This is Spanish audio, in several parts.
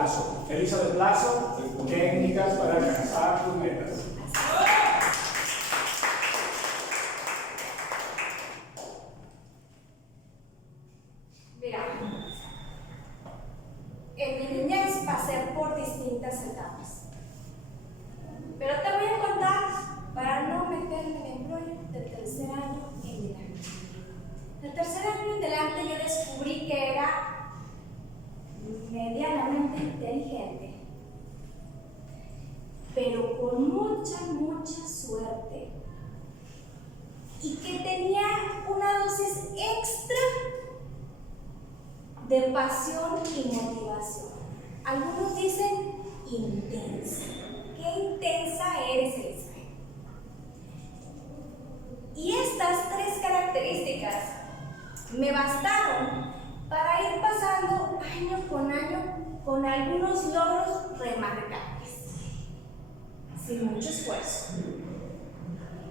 plazo. Feliz de plazo, técnicas para alcanzar tus metas. Mira, en mi niñez pasé por distintas etapas. Pero te voy a contar para no meterme en el embrollo del tercer año en adelante. Del tercer año en adelante yo descubrí que era medianamente inteligente, pero con mucha suerte, y que tenía una dosis extra de pasión y motivación. Algunos dicen intensa. ¡Qué intensa eres, Elizabeth! Y estas tres características me bastaron para ir pasando año con año con algunos logros remarcables, sin mucho esfuerzo.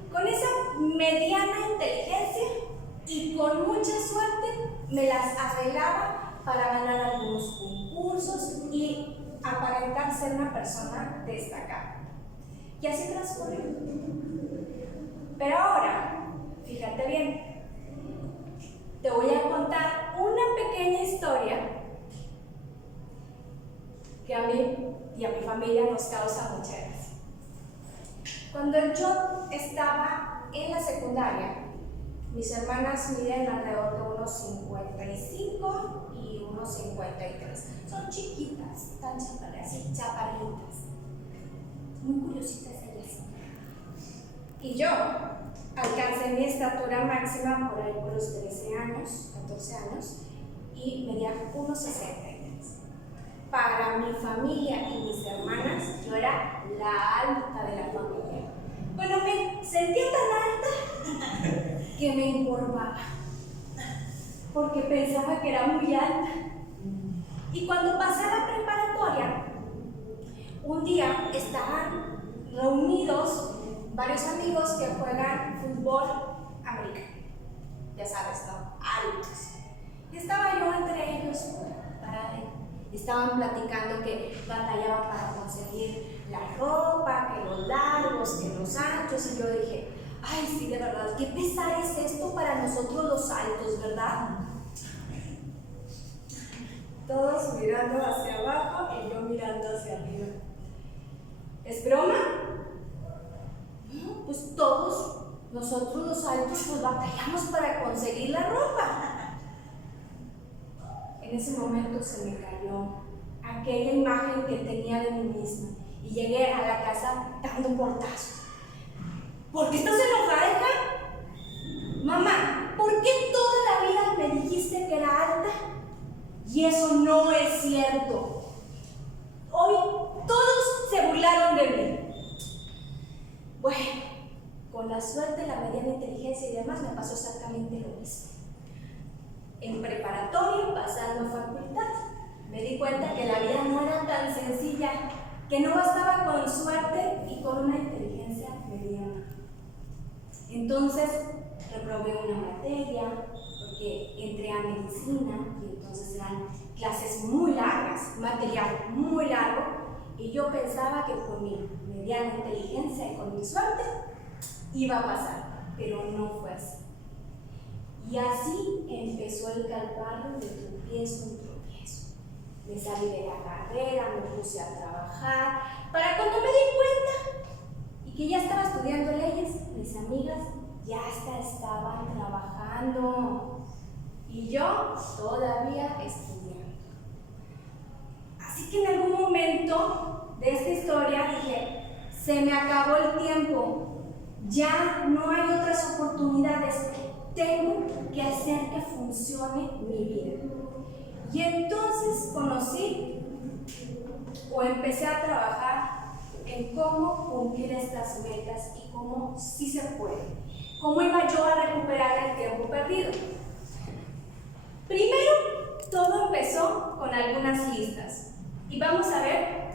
Con esa mediana inteligencia y con mucha suerte me las arreglaba para ganar algunos concursos y aparentar ser una persona destacada. Y así transcurrió. Pero ahora, fíjate bien, te voy a contar una pequeña historia que a mí y a mi familia nos causa mucha gracia. Cuando yo estaba en la secundaria, mis hermanas miden alrededor de unos 55 y unos 53. Son chiquitas, tan chaparritas, muy curiositas ellas. Y yo alcancé mi estatura máxima por ahí por los 13 años, 14 años, y medía 1,63. Para mi familia y mis hermanas, yo era la alta de la familia. Bueno, me sentía tan alta que me encorvaba, porque pensaba que era muy alta. Y cuando pasé a la preparatoria, un día estaban reunidos varios amigos que juegan fútbol americano, ya sabes, ¿no? Altos. Y estaba yo entre ellos, parada. Estaban platicando que batallaban para conseguir la ropa, que los largos, que los anchos, y yo dije, ay, sí, de verdad, qué pesar es esto para nosotros los altos, ¿verdad? Todos mirando hacia abajo y yo mirando hacia arriba. ¿Es broma? No, pues todos nosotros los altos pues batallamos para conseguir la ropa. En ese momento se me cayó aquella imagen que tenía de mí misma y llegué a la casa dando portazos. ¿Por qué estás enojada, hija? Mamá, ¿por qué toda la vida me dijiste que era alta? Y eso no es cierto. Hoy todos se burlaron de mí. Bueno, con la suerte, la mediana inteligencia y demás me pasó exactamente lo mismo. En preparatoria, pasando a facultad, me di cuenta que la vida no era tan sencilla, que no bastaba con suerte y con una inteligencia mediana. Entonces, reprobé una materia, porque entré a medicina, y entonces eran clases muy largas, material muy largo, y yo pensaba que con mi mediana inteligencia y con mi suerte iba a pasar, pero no fue así. Y así empezó el calvario de tropiezo en tropiezo. Me salí de la carrera, me puse a trabajar, para cuando me di cuenta y que ya estaba estudiando leyes, mis amigas ya hasta estaban trabajando y yo todavía estudiando. Así que en algún momento de esta historia dije, se me acabó el tiempo, ya no hay otras oportunidades, tengo que hacer que funcione mi vida. Y entonces conocí o empecé a trabajar en cómo cumplir estas metas y cómo sí se puede. ¿Cómo iba yo a recuperar el tiempo perdido? Primero, todo empezó con algunas listas. Y vamos a ver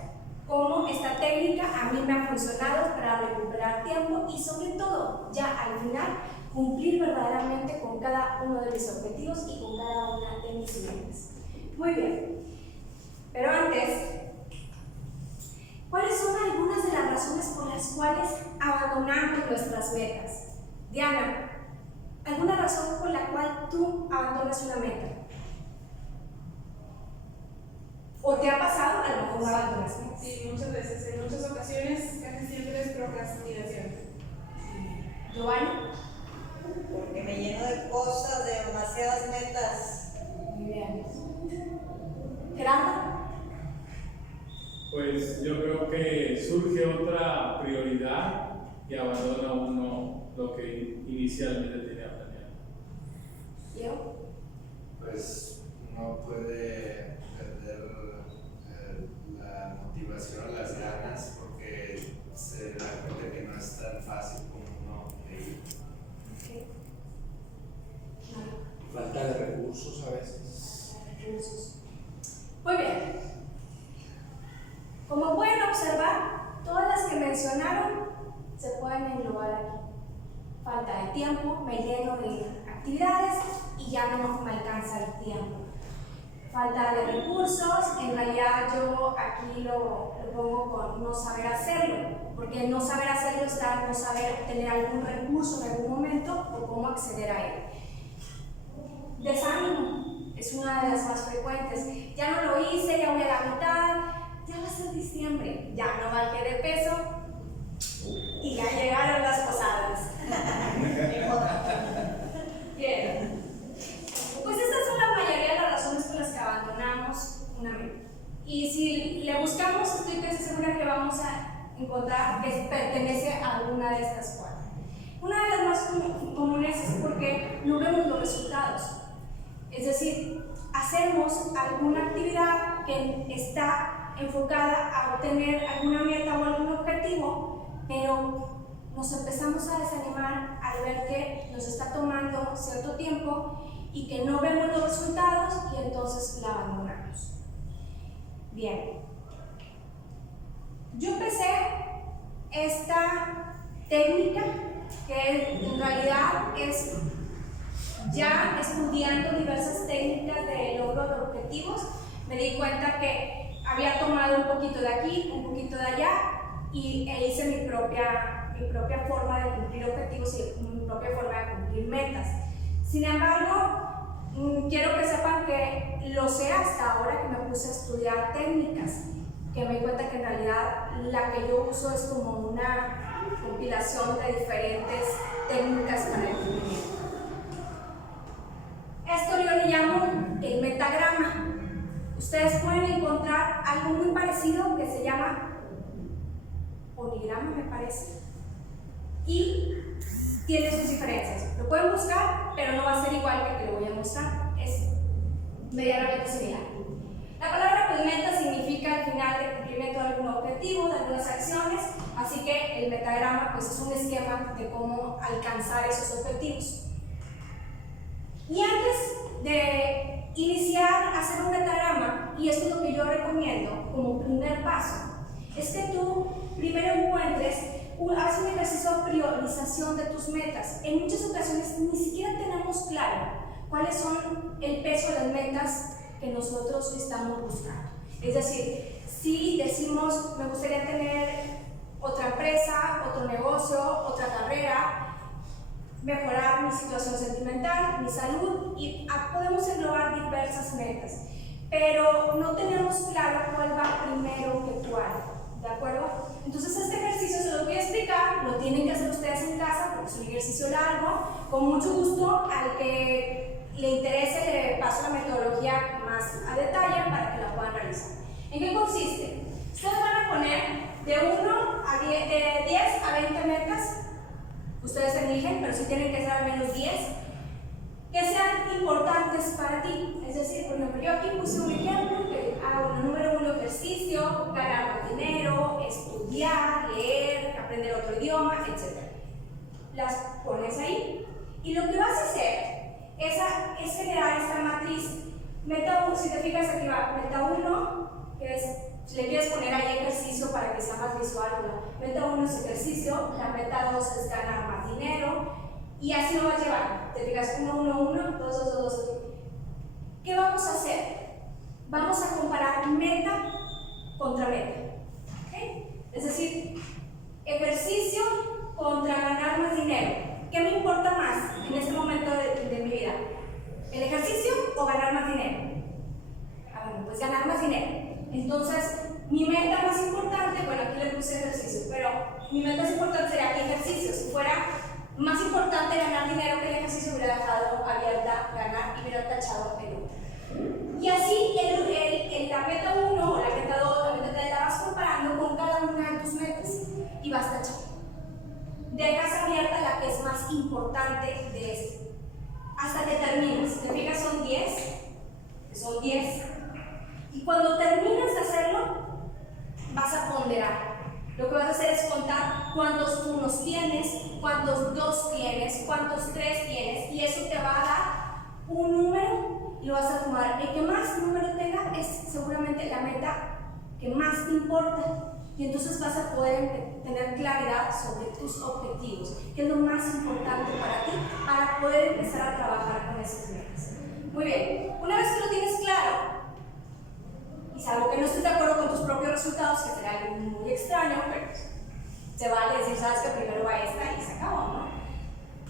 cómo esta técnica a mí me ha funcionado para recuperar tiempo y sobre todo, ya al final, cumplir verdaderamente con cada uno de mis objetivos y con cada una de mis metas. Muy bien, pero antes las metas. Diana, ¿alguna razón por la cual tú abandonas una meta? ¿O te ha pasado a lo mejor no abandonas metas? Sí, muchas veces, en muchas ocasiones, casi siempre es procrastinación. Giovanni. Porque me lleno de cosas, de demasiadas metas. Muy bien. Gerardo. Pues yo creo que surge otra prioridad y abandona uno lo que inicialmente tenía planeado. Leo. Pues uno puede perder la motivación, las ganas, porque se da cuenta que no es tan fácil como uno creía. Okay. Falta de recursos a veces. Recursos. Muy bien. Como pueden observar, todas las que mencionaron se pueden englobar aquí. Falta de tiempo, me lleno de actividades y ya no me alcanza el tiempo. Falta de recursos, en realidad yo aquí lo pongo con no saber hacerlo, porque no saber hacerlo está no saber tener algún recurso en algún momento o cómo acceder a él. Desánimo es una de las más frecuentes. Ya no lo hice, ya voy a la mitad, ya va a ser diciembre, ya no bajé de peso y ya llegaron las posadas. Bien. Pues estas son la mayoría de las razones por las que abandonamos una meta. Y si le buscamos, estoy casi segura que vamos a encontrar que pertenece a alguna de estas cuatro. Una de las más comunes es porque no vemos los resultados. Es decir, hacemos alguna actividad que está enfocada a obtener alguna meta o algún objetivo, pero nos empezamos a desanimar al ver que nos está tomando cierto tiempo y que no vemos los resultados y entonces la abandonamos. Bien, yo empecé esta técnica que en realidad es ya estudiando diversas técnicas de logro de objetivos. Me di cuenta que había tomado un poquito de aquí, un poquito de allá e hice mi propia forma de cumplir objetivos y mi propia forma de cumplir metas. Sin embargo, quiero que sepan que lo sé hasta ahora que me puse a estudiar técnicas, que me di cuenta que en realidad la que yo uso es como una compilación de diferentes técnicas para el cumplimiento. Esto yo le llamo el metagrama. Ustedes pueden encontrar algo muy parecido que se llama onigrama, me parece, y tiene sus diferencias. Lo pueden buscar, pero no va a ser igual que el que lo voy a mostrar. Es medianamente similar. La palabra pues meta significa al final de cumplimiento de algún objetivo, de algunas acciones, así que el metagrama pues es un esquema de cómo alcanzar esos objetivos. Y antes de iniciar a hacer un metagrama, y esto es lo que yo recomiendo como primer paso, es que tú primero encuentres, haz un ejercicio de priorización de tus metas. En muchas ocasiones ni siquiera tenemos claro cuáles son el peso de las metas que nosotros estamos buscando. Es decir, si decimos, me gustaría tener otra empresa, otro negocio, otra carrera, mejorar mi situación sentimental, mi salud, y podemos englobar diversas metas, pero no tenemos claro cuál va primero que cuál, ¿de acuerdo? Entonces este ejercicio se lo voy a explicar, lo tienen que hacer ustedes en casa porque es un ejercicio largo. Con mucho gusto, al que le interese le paso la metodología más a detalle para que la puedan realizar. ¿En qué consiste? Ustedes van a poner de 10 a 20 metas. Ustedes eligen, pero sí tienen que ser al menos 10 que sean importantes para ti. Es decir, por ejemplo, yo aquí puse un ejemplo que hago número 1, ejercicio, ganar más dinero, estudiar, leer, aprender otro idioma, etc. Las pones ahí y lo que vas a hacer es generar esta matriz. Meta 1, si te fijas aquí va, meta 1, que es, si le quieres poner ahí ejercicio para que sea más visual, ¿no? Meta 1 es ejercicio, la meta 2 es ganar más dinero, y así lo vas llevando. Te fijas 1, 1, 1, 2, 2, 2, 2. ¿Qué vamos a hacer? Vamos a comparar meta contra meta. ¿Okay? Es decir, ejercicio contra ganar más dinero. Entonces, mi meta más importante, bueno, aquí le puse ejercicio, pero mi meta más importante sería ejercicio. Si fuera más importante ganar dinero que el ejercicio, hubiera dejado abierta ganar y hubiera tachado el otro. Y así, la meta 1 o la meta 2, la meta 3, la vas comparando con cada una de tus metas y vas tachando. Dejas abierta la que es más importante de esto hasta que terminas. Si te fijas, son 10. Y cuando terminas de hacerlo, vas a ponderar. Lo que vas a hacer es contar cuántos unos tienes, cuántos 2 tienes, cuántos 3 tienes, y eso te va a dar un número y lo vas a tomar. El que más número tenga es seguramente la meta que más te importa. Y entonces vas a poder tener claridad sobre tus objetivos, que es lo más importante para ti, para poder empezar a trabajar con esas metas. Muy bien, una vez que lo tienes claro, y salvo que no estés de acuerdo con tus propios resultados, que será algo muy extraño, pero se vale decir, sabes que primero va esta y se acabó, ¿no?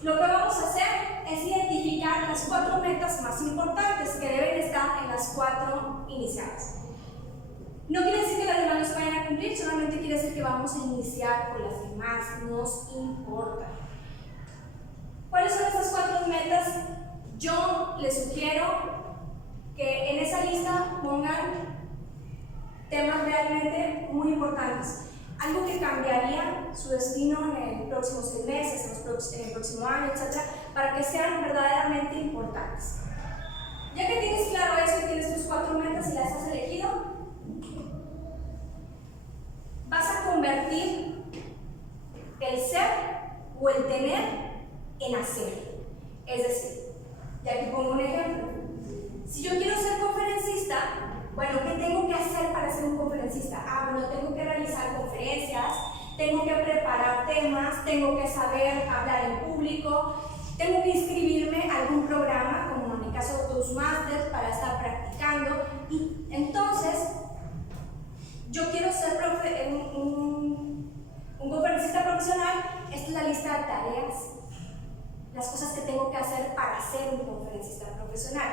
Lo que vamos a hacer es identificar las 4 metas más importantes que deben estar en las 4 iniciales. No quiere decir que las demás no se vayan a cumplir, solamente quiere decir que vamos a iniciar con las que más nos importan. ¿Cuáles son esas 4 metas? Yo les sugiero que en esa lista pongan temas realmente muy importantes. Algo que cambiaría su destino en los próximos 6 meses, en el próximo año, etc., para que sean verdaderamente importantes. Ya que tienes claro eso y tienes tus 4 metas y las has elegido, vas a convertir el ser o el tener en hacer. Es decir, y aquí pongo un ejemplo. Si yo quiero ser conferencista, bueno, ¿qué tengo que hacer para ser un conferencista? Bueno, tengo que realizar conferencias, tengo que preparar temas, tengo que saber hablar en público, tengo que inscribirme a algún programa, como en mi caso Toastmasters, para estar practicando. Y entonces, yo quiero ser un conferencista profesional. Esta es la lista de tareas, las cosas que tengo que hacer para ser un conferencista profesional.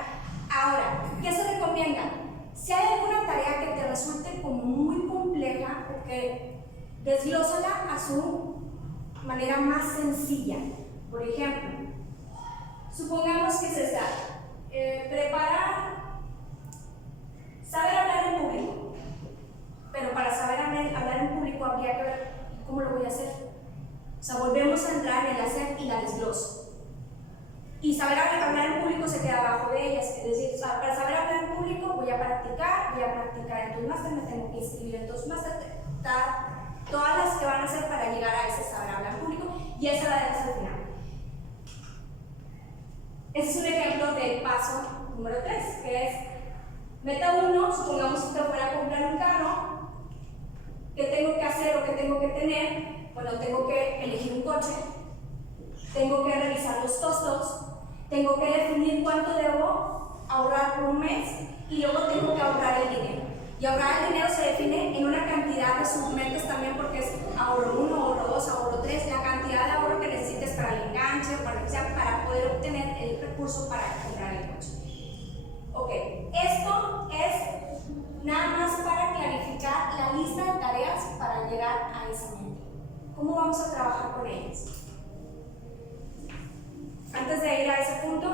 Ahora, ¿qué se recomienda? Si hay alguna tarea que te resulte como muy compleja, porque desglósala a su manera más sencilla. Por ejemplo, supongamos que es esta: saber hablar en público. Pero para saber hablar en público habría que ver cómo lo voy a hacer. O sea, volvemos a entrar en el hacer y la desgloso. Y saber hablar en público se queda abajo de ellas. Es decir, para saber hablar en público voy a practicar en Toastmasters, me tengo que inscribir en Toastmasters, todas las que van a hacer para llegar a ese saber hablar en público, y esa la dejas al final. Ese es un ejemplo del paso número 3, que es meta 1, supongamos que te fuera a comprar un carro. ¿Qué tengo que hacer o qué tengo que tener? Bueno, tengo que elegir un coche, tengo que revisar los costos, tengo que definir cuánto debo ahorrar por un mes, y luego tengo que ahorrar el dinero. Y ahorrar el dinero se define en una cantidad de submetas también, porque es ahorro 1, ahorro 2, ahorro 3, la cantidad de ahorro que necesites para el enganche, para poder obtener el recurso para comprar el coche. Ok, esto es nada más para clarificar la lista de tareas para llegar a esa meta. ¿Cómo vamos a trabajar con ellas? Antes de ir a ese punto,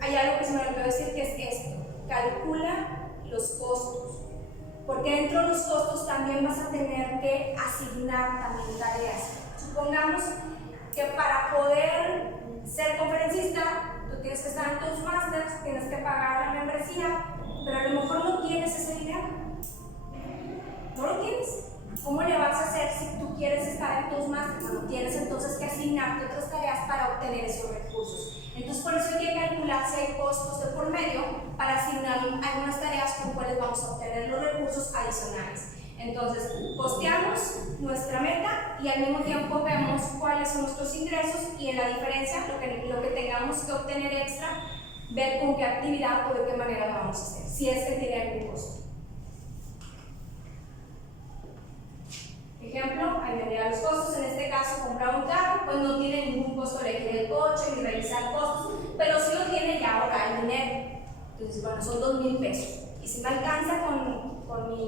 hay algo que se me olvidó decir, que es esto: calcula los costos, porque dentro de los costos también vas a tener que asignar también tareas. Supongamos que para poder ser conferencista tú tienes que estar en Toastmasters, tienes que pagar la membresía, pero a lo mejor no tienes ese dinero. No lo tienes. ¿Cómo le vas a hacer si tú quieres estar en Toastmasters? Bueno, tienes entonces que asignarte otras tareas para obtener esos recursos. Entonces, por eso hay que calcular si hay costos de por medio para asignar algunas tareas con cuales vamos a obtener los recursos adicionales. Entonces, costeamos nuestra meta y al mismo tiempo vemos cuáles son nuestros ingresos, y en la diferencia, lo que tengamos que obtener extra, ver con qué actividad o de qué manera lo vamos a hacer, si es que tiene algún costo. Ejemplo, añadir los costos. En este caso, comprar un carro, pues no tiene ningún costo elegir el coche ni realizar costos, pero sí lo tiene ya ahorrar el dinero. Entonces, bueno, son 2,000 pesos. Y si me alcanza con mi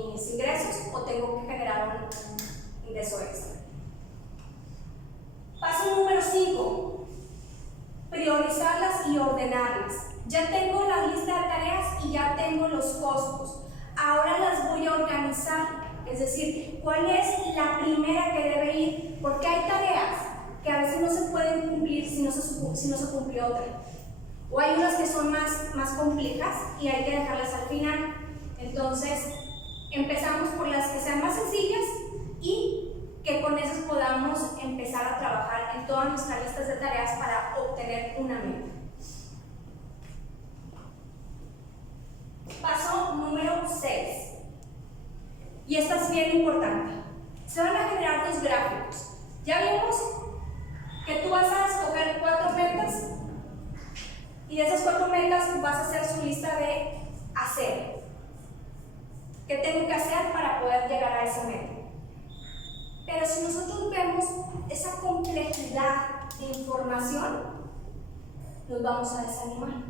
o tengo que generar un ingreso extra. Paso número 5, priorizarlas y ordenarlas. Ya tengo la lista de tareas y ya tengo los costos. Ahora las voy a organizar, es decir, ¿cuál es la primera que debe ir? Porque hay tareas que a veces no se pueden cumplir si no se cumple otra. O hay unas que son más complejas y hay que dejarlas al final. Entonces, empezamos por las que sean más sencillas y que con esas podamos empezar a trabajar en todas nuestras listas de tareas para obtener una meta. Paso número 6. Y esta es bien importante. Se van a generar 2 gráficos. Ya vimos que tú vas a escoger 4 metas y de esas 4 metas vas a hacer su lista de hacer. ¿Qué tengo que hacer para poder llegar a esa meta? Pero si nosotros vemos esa complejidad de información, nos vamos a desanimar.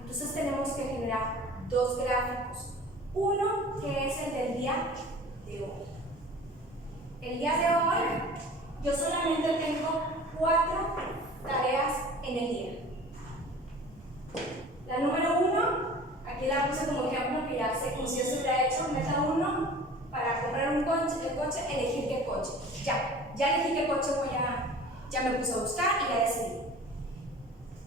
Entonces tenemos que generar 2 gráficos. Uno que es el del día de hoy. El día de hoy yo solamente tengo 4 tareas en el día. La número 1, aquí la puse como ejemplo que ya sé, como si yo se hubiera hecho, meta 1, para comprar un coche, elegir qué coche. Ya elegí qué coche ya me puse a buscar y ya decidí.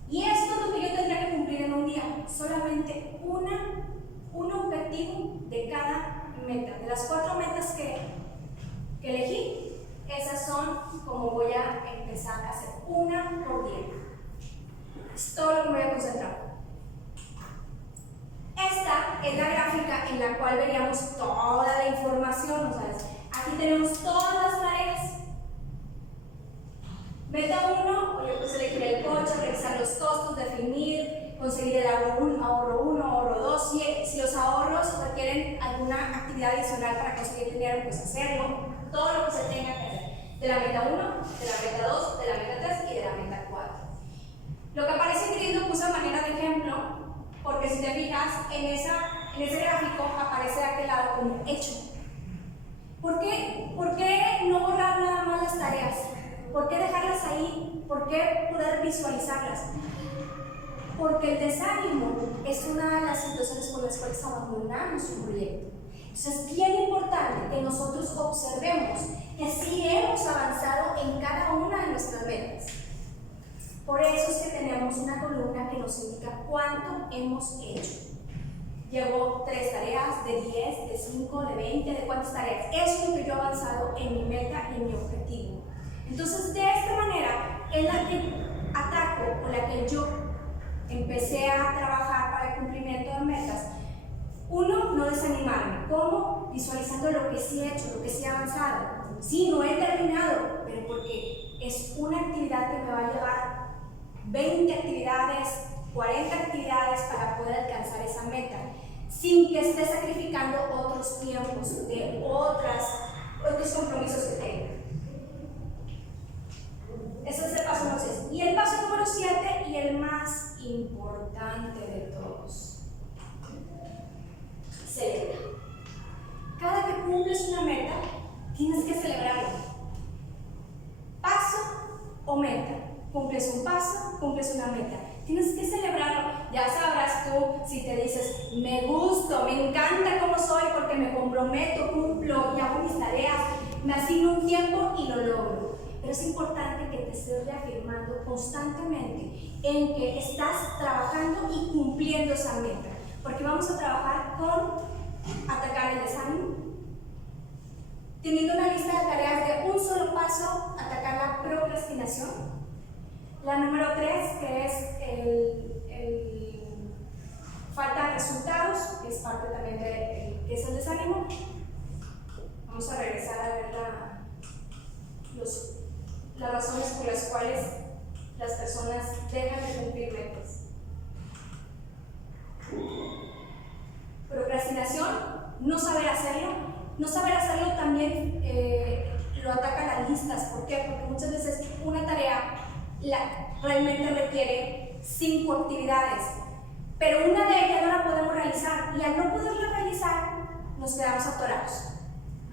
Y esto es lo que yo tendría que cumplir en un día, solamente un objetivo de cada meta. De las 4 metas que elegí, esas son como voy a empezar a hacer, una por día. Es todo lo que me voy a concentrar. Esta es la gráfica en la cual veríamos toda la información, o sea, aquí tenemos todas las tareas. Meta 1, yo pues elegir el coche, revisar los costos, definir, conseguir el ahorro 1, ahorro 2, si los ahorros requieren alguna actividad adicional para conseguir dinero, pues hacerlo, todo lo que se tenga que hacer, de la meta 1, de la meta 2, de la meta 3 y de la meta 4. Lo que aparece gris lo puse a manera de ejemplo, porque si te fijas, en ese gráfico aparece de aquel lado como hecho. ¿Por qué no borrar nada más las tareas? ¿Por qué dejarlas ahí? ¿Por qué poder visualizarlas? Porque el desánimo es una de las situaciones por las cuales abandonamos un proyecto. Entonces es bien importante que nosotros observemos que sí hemos avanzado en cada una de nuestras metas. Por eso es que tenemos una columna que nos indica cuánto hemos hecho. Llevo 3 tareas, de 10, de 5, de 20, de cuántas tareas. Eso es lo que yo he avanzado en mi meta y en mi objetivo. Entonces, de esta manera es la que ataco o la que yo empecé a trabajar para el cumplimiento de metas. 1, no desanimarme. ¿Cómo? Visualizando lo que sí he hecho, lo que sí he avanzado. Sí, no he terminado, pero porque es una actividad que me va a llevar 20 actividades, 40 actividades para poder alcanzar esa meta, sin que esté sacrificando otros tiempos de otros compromisos que tenga. Ese es el paso número 6. Y el paso número 7 y el más importante de todos. Celebra. Cada que cumples una meta, tienes que celebrarlo. Paso o meta. Cumples un paso, cumples una meta. Tienes que celebrarlo. Ya sabrás tú si te dices, me gusto, me encanta cómo soy porque me comprometo, cumplo y hago mis tareas, me asigno un tiempo y lo logro. Pero es importante que te estés reafirmando constantemente en que estás trabajando y cumpliendo esa meta. Porque vamos a trabajar con atacar el desánimo, teniendo una lista de tareas de un solo paso, atacar la procrastinación. La número 3, que es el falta de resultados, que es parte también de que es el desánimo. Vamos a regresar a ver las razones por las cuales las personas dejan de cumplir metas. Procrastinación, no saber hacerlo. No saber hacerlo también lo ataca las listas. ¿Por qué? Porque muchas veces una tarea realmente requiere 5 actividades, pero una de ellas no la podemos realizar y al no poderla realizar nos quedamos atorados.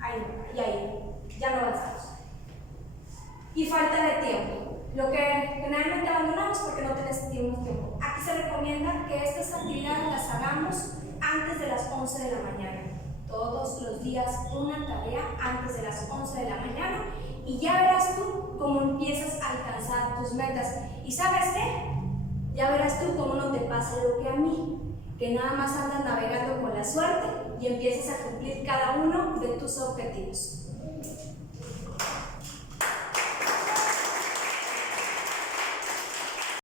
ahí no, y ahí, ya no avanzamos. Y falta de tiempo, lo que generalmente abandonamos porque no tenemos tiempo. Aquí se recomienda que estas actividades las hagamos antes de las 11 de la mañana. Todos los días una tarea antes de las 11 de la mañana y ya verás tú cómo empiezas a alcanzar tus metas. ¿Y sabes qué? Ya verás tú cómo no te pasa lo que a mí, que nada más andas navegando con la suerte y empiezas a cumplir cada uno de tus objetivos.